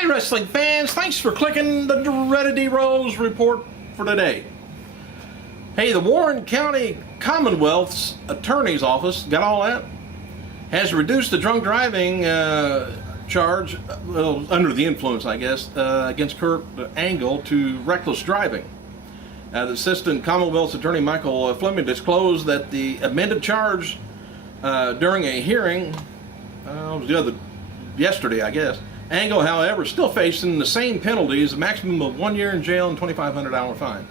Hi wrestling fans, thanks for clicking the Roddy Rose report for today. Hey, the Warren County Commonwealth's Attorney's Office, got all that? Has reduced the drunk driving charge, under the influence I guess, against Kurt Angle to reckless driving. The Assistant Commonwealth's Attorney Michael Fleming disclosed that the amended charge during a hearing, it was yesterday I guess. Angle, however, still facing the same penalties, a maximum of 1 year in jail and $2,500 fine.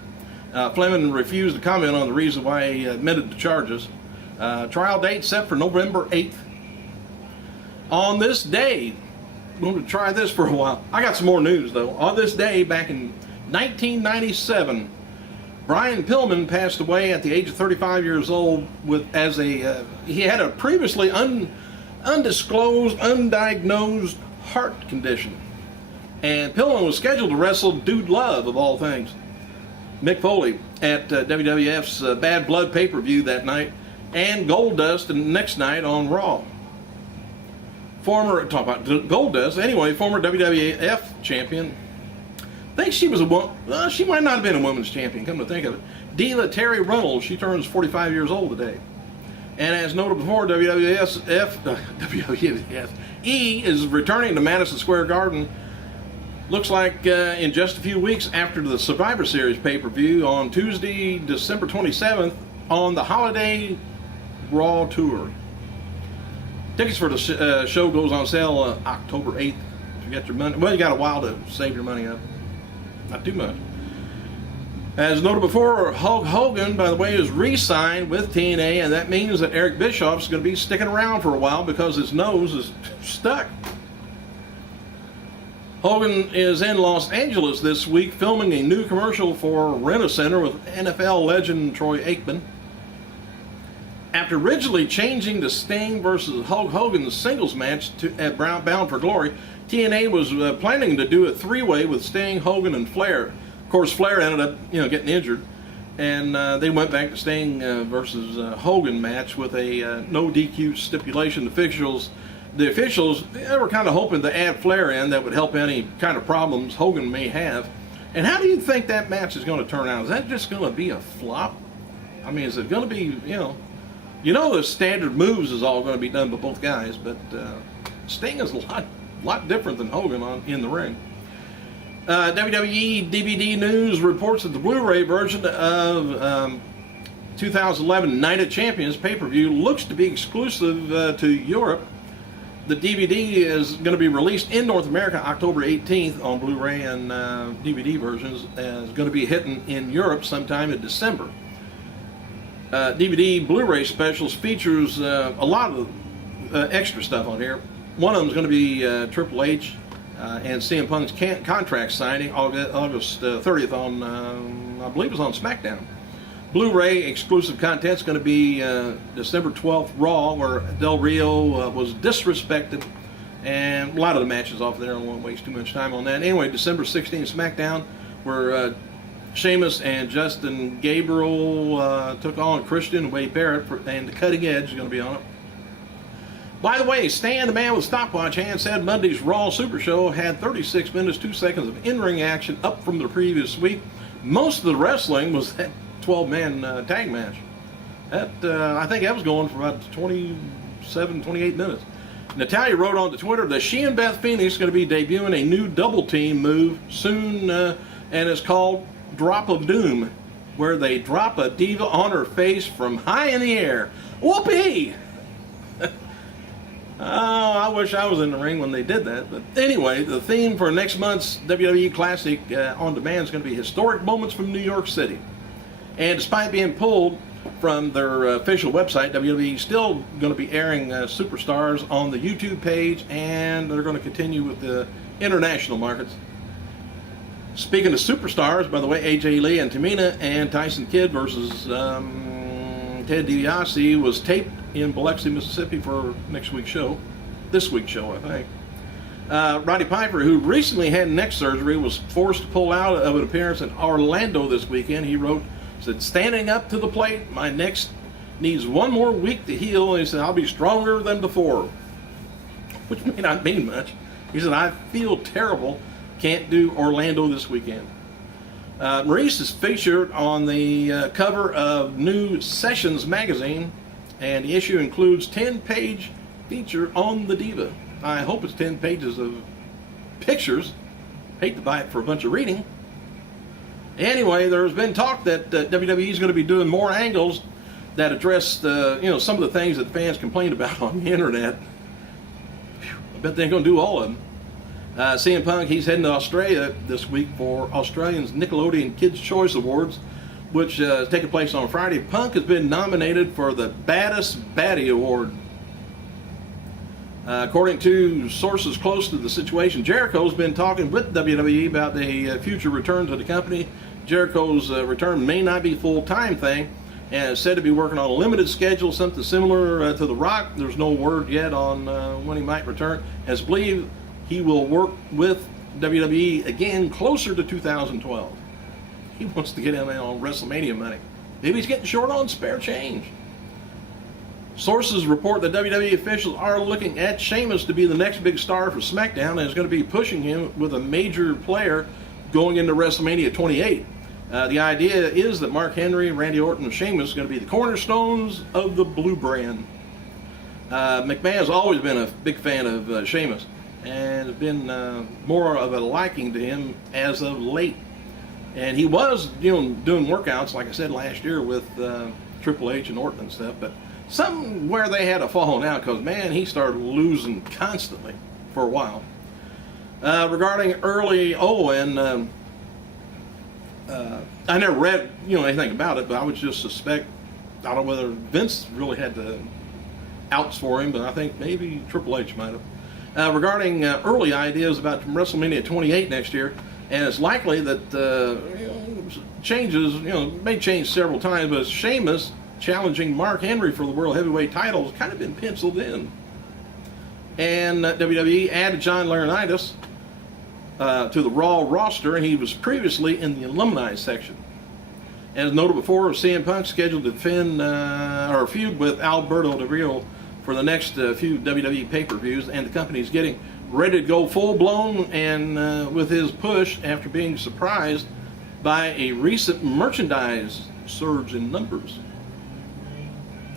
Fleming refused to comment on the reason why he admitted the charges. Trial date set for November 8th. On this day, I'm going to try this for a while. I got some more news though. On this day, back in 1997, Brian Pillman passed away at the age of 35 years old he had a previously undisclosed, undiagnosed heart condition. And Pillman was scheduled to wrestle Dude Love, of all things, Mick Foley, at WWF's Bad Blood pay-per-view that night, and Goldust the next night on Raw. Former WWF champion. I think she was she might not have been a women's champion, come to think of it. Diva Terry Runnels, she turns 45 years old today. And as noted before, WWF is returning to Madison Square Garden, looks like in just a few weeks after the Survivor Series pay-per-view on Tuesday, December 27th, on the Holiday Raw Tour. Tickets for the show goes on sale October 8th. If you got your money, well, you got a while to save your money up. Not too much. As noted before, Hulk Hogan, by the way, is re-signed with TNA, and that means that Eric Bischoff's going to be sticking around for a while because his nose is stuck. Hogan is in Los Angeles this week filming a new commercial for Rent-A-Center with NFL legend Troy Aikman. After originally changing the Sting versus Hulk Hogan's singles match at Bound for Glory, TNA was planning to do a three-way with Sting, Hogan, and Flair. Of course, Flair ended up, getting injured, and they went back to Sting versus Hogan match with a no DQ stipulation. The officials, they were kind of hoping to add Flair in that would help any kind of problems Hogan may have. And how do you think that match is going to turn out? Is that just going to be a flop? I mean, is it going to be, the standard moves is all going to be done by both guys, but Sting is a lot different than Hogan in the ring. WWE DVD News reports that the Blu-ray version of 2011 Night of Champions pay-per-view looks to be exclusive to Europe. The DVD is going to be released in North America October 18th on Blu-ray and DVD versions, and is going to be hitting in Europe sometime in December. DVD Blu-ray specials features a lot of extra stuff on here. One of them is going to be Triple H and CM Punk's contract signing August 30th on, I believe it was on Smackdown. Blu-ray exclusive content is going to be December 12th Raw, where Del Rio was disrespected, and a lot of the matches off there. I won't waste too much time on that. Anyway, December 16th Smackdown, where Sheamus and Justin Gabriel took on Christian and Wade Barrett, and the Cutting Edge is going to be on it. By the way, Stan, the man with stopwatch hand, said Monday's Raw Super Show had 36 minutes, 2 seconds of in-ring action, up from the previous week. Most of the wrestling was that 12-man tag match. I think that was going for about 27, 28 minutes. Natalya wrote on to Twitter that she and Beth Phoenix are going to be debuting a new double team move soon, and it's called Drop of Doom, where they drop a diva on her face from high in the air. Whoopee! Oh, I wish I was in the ring when they did that. But anyway, the theme for next month's WWE Classic On Demand is going to be historic moments from New York City. And despite being pulled from their official website, WWE is still going to be airing Superstars on the YouTube page, and they're going to continue with the international markets. Speaking of Superstars, by the way, AJ Lee and Tamina and Tyson Kidd versus Ted DiBiase was taped in Biloxi, Mississippi for this week's show, I think. Roddy Piper, who recently had neck surgery, was forced to pull out of an appearance in Orlando this weekend. He said, standing up to the plate, my neck needs 1 more week to heal. And he said, I'll be stronger than before, which may not mean much. He said, I feel terrible. Can't do Orlando this weekend. Maurice is featured on the cover of New Sessions magazine, and the issue includes 10-page feature on the Diva. I hope it's 10 pages of pictures. Hate to buy it for a bunch of reading. Anyway, there's been talk that WWE is going to be doing more angles that address some of the things that fans complain about on the internet. I bet they ain't going to do all of them. CM Punk, he's heading to Australia this week for Australians Nickelodeon Kids' Choice Awards, which is taking place on Friday. Punk has been nominated for the Baddest Baddie Award. According to sources close to the situation, Jericho's been talking with WWE about the future return to the company. Jericho's return may not be a full-time thing, and is said to be working on a limited schedule, something similar to The Rock. There's no word yet on when he might return. As believed, he will work with WWE again closer to 2012. He wants to get in on WrestleMania money. Maybe he's getting short on spare change. Sources report that WWE officials are looking at Sheamus to be the next big star for SmackDown, and is going to be pushing him with a major player going into WrestleMania 28. The idea is that Mark Henry, Randy Orton, and Sheamus are going to be the cornerstones of the Blue Brand. McMahon has always been a big fan of Sheamus, and has been more of a liking to him as of late. And he was doing workouts, like I said, last year with Triple H and Orton and stuff, but something where they had a falling out, because, man, he started losing constantly for a while. Regarding early Owen, I never read anything about it, but I would just suspect, I don't know whether Vince really had the outs for him, but I think maybe Triple H might have. Regarding early ideas about WrestleMania 28 next year, and it's likely that changes, may change several times, but Sheamus challenging Mark Henry for the World Heavyweight title has kind of been penciled in. And WWE added John Laurinaitis to the Raw roster, and he was previously in the alumni section. As noted before, CM Punk scheduled to defend or feud with Alberto Del Rio for the next few WWE pay-per-views, and the company is getting ready to go full-blown and with his push after being surprised by a recent merchandise surge in numbers.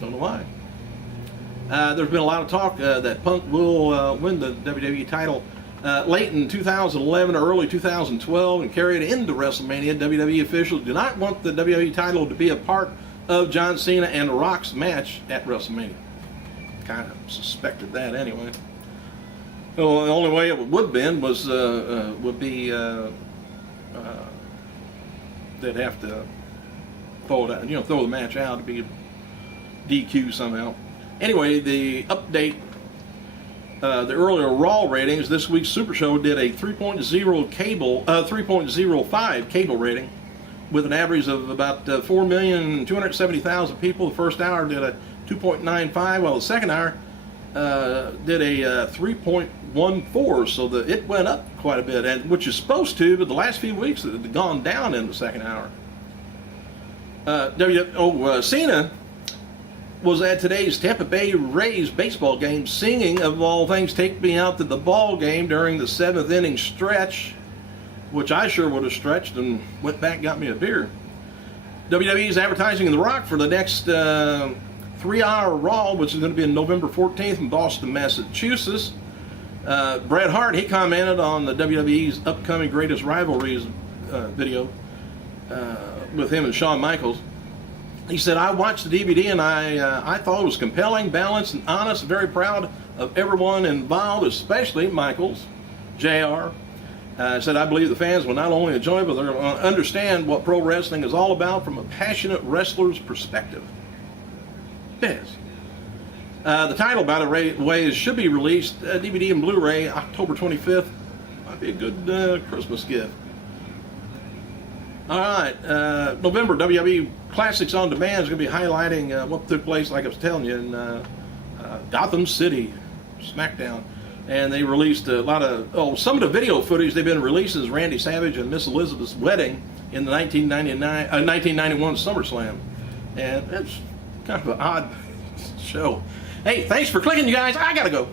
Don't know why. There's been a lot of talk that Punk will win the WWE title late in 2011 or early 2012 and carry it into WrestleMania. WWE officials do not want the WWE title to be a part of John Cena and The Rock's match at WrestleMania. Kind of suspected that anyway. Well, the only way it would have been was would be they'd have to throw it out, throw the match out to be DQ somehow. Anyway, the update, the earlier Raw ratings. This week's Super Show did a 3.05 cable rating, with an average of about 4,270,000 people. The first hour did a 2.95, while the second hour did a 3.14. So it went up quite a bit, and which is supposed to, but the last few weeks it had gone down in the second hour. Cena was at today's Tampa Bay Rays baseball game singing, of all things, "Take Me Out to the Ball Game" during the 7th inning stretch, which I sure would have stretched and went back and got me a beer. WWE is advertising The Rock for the next 3-hour Raw, which is going to be on November 14th in Boston, Massachusetts. Bret Hart, he commented on the WWE's upcoming Greatest Rivalries video with him and Shawn Michaels. He said, "I watched the DVD and I thought it was compelling, balanced, and honest. Very proud of everyone involved, especially Michaels, JR. Said, I believe the fans will not only enjoy, but they'll understand what pro wrestling is all about from a passionate wrestler's perspective." Yes. The title, by the way, should be released DVD and Blu-ray October 25th. Might be a good Christmas gift. All right, November WWE Classics on Demand is going to be highlighting what took place, like I was telling you, in Gotham City, SmackDown. And they released a lot of, some of the video footage they've been releasing is Randy Savage and Miss Elizabeth's wedding in the 1991 SummerSlam. And it's kind of an odd show. Hey, thanks for clicking, you guys. I got to go.